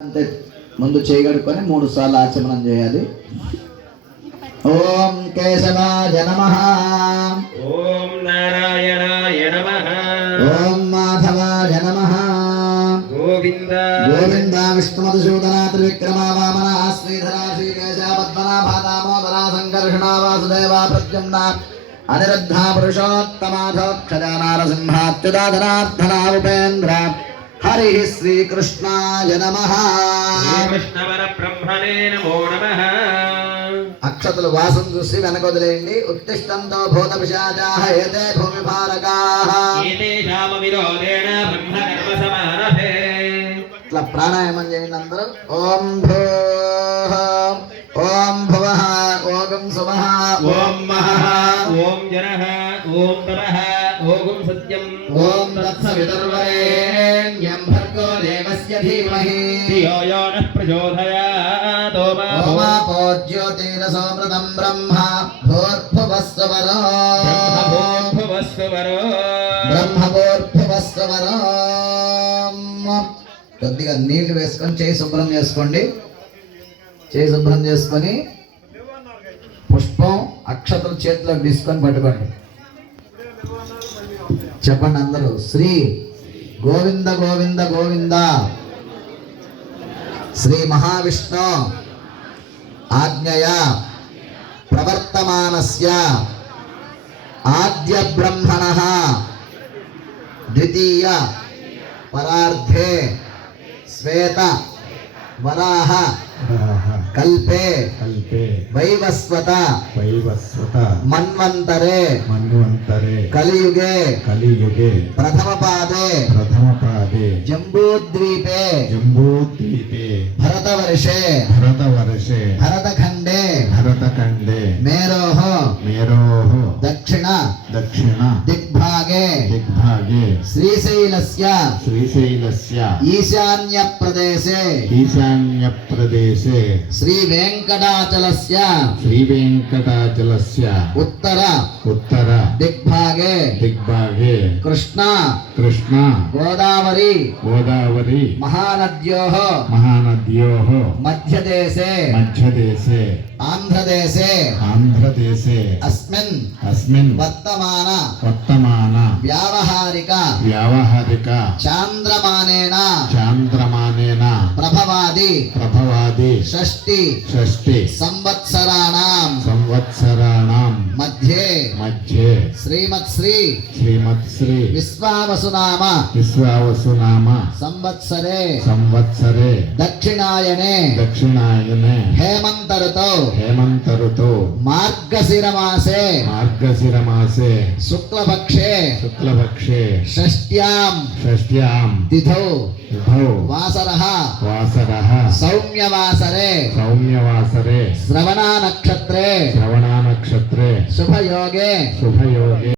అంతే ముందు చేయగడుకొని మూడు సార్లు ఆచమనం చేయాలి. ఓం కేశవాయ నమ. ఓం నారాయణాయ నమః. ఓం మాధవాయ నమ. గోవింద. గోవింద విష్ణుమధుసూదన త్రివిక్రమ వామన శ్రీధర శ్రీకేశ పద్మనాభ దామోదర సంకర్షణ వాసుదేవ ప్రద్యుమ్న అనిరుద్ధ పురుషోత్తమాధోక్షజ నారసింహాత్యుదాధనార్థన ఉపేంద్ర హరి శ్రీకృష్ణాయ నమ. అక్షతలు వాసం చూసి వెనక వదిలేయండి ఉత్తిష్టంతో భూత పిశాచాః ఏతే భూమి భారకాః ఇట్లా ప్రాణాయామం చేయండి అందరూ. ఓం భూ ఓం భువ ఓం సుమః. ఓం మహః ఓం జనః ఓం తపః ఓం సత్యం. ఓం తత్సవితుర్వరేణ్యం భర్గో కొద్దిగా నీళ్ళు వేసుకొని చేయి శుభ్రం చేసుకోండి. చేయి శుభ్రం చేసుకొని పుష్పం అక్షతలు చేతిలోకి తీసుకొని పట్టుకోండి. చెప్పండి అందరూ. శ్రీ గోవింద గోవింద గోవింద. శ్రీ మహావిష్ణు ఆజ్ఞయ ప్రవర్తమానస్య ఆద్య బ్రహ్మణ ద్వితీయ పరార్థే శ్వేత వరాహ ಕಲ್ಪೆ. ಕಲ್ಪೆ. ವೈವಸ್ವತ. ವೈವಸ್ವತ. ಮನ್ವಂತರೆ. ಮನ್ವಂತರೆ. ಕಲಿಯುಗೆ. ಕಲಿಯುಗೆ. ಪ್ರಥಮ ಪಾದೆ ಪ್ರಥಮ ಪಾದೆ ಜಂಬೂದ್ವೀಪೆ. ಜಂಬೂದ್ವೀಪೆ. ಭರತವರ್ಷೆ. ಭರತವರ್ಷೆ. ಭರತಖಂಡೆ. ಭರತಖಂಡೆ. ಮೇರೋಹ. ಮೇರೋಹ. ದಕ್ಷಿಣ. ದಕ್ಷಿಣ. ದಿಗ್ दिग्भागे प्रदेश श्रीशैलस्य। श्रीशैलस्य। ईशान्यप्रदेशे। ईशान्यप्रदेशे। श्रीवेङ्कटाचलस्य। श्रीवेङ्कटाचलस्य। उत्तर। उत्तर। दिग्भागे। दिग्भागे। कृष्णा। कृष्णा। गोदावरी। गोदावरी। महानद्योः। महानद्योः। आंध्र मध्यदेशे। आंध्र देशे अस्मिन्। अस्मिन्। वर्तमान। वर्तमान। వర్తమాన వ్యావహారిక. వ్యావహారిక. చాంద్రమానేన. చాంద్రమానేన. ప్రభవాది. ప్రభవాది. షష్టి షష్ఠి. సంవత్సరాణం. సంవత్సరాణం. మధ్యే. మధ్యే. శ్రీమత్ శ్రీ శ్రీమత్ శ్రీ విశ్వావసునామ. విశ్వావసునామ. సంవత్సరే. సంవత్సరే. దక్షిణాయనే. దక్షిణాయనే. హేమంత ఋతౌ హేమంత ఋతౌ మార్గశిరమాసే. మార్గశిరమాసే. శుక్లపక్షే. శుక్లపక్షే. షష్ట్యాం. షష్ట్యాం. తిథౌ. వాసరః. వాసరः. సౌమ్యవాసరే. సౌమ్యవాసరే. శ్రవణా నక్షత్రే. శ్రవణా నక్షత్రే. 네. 소파역에 소파역에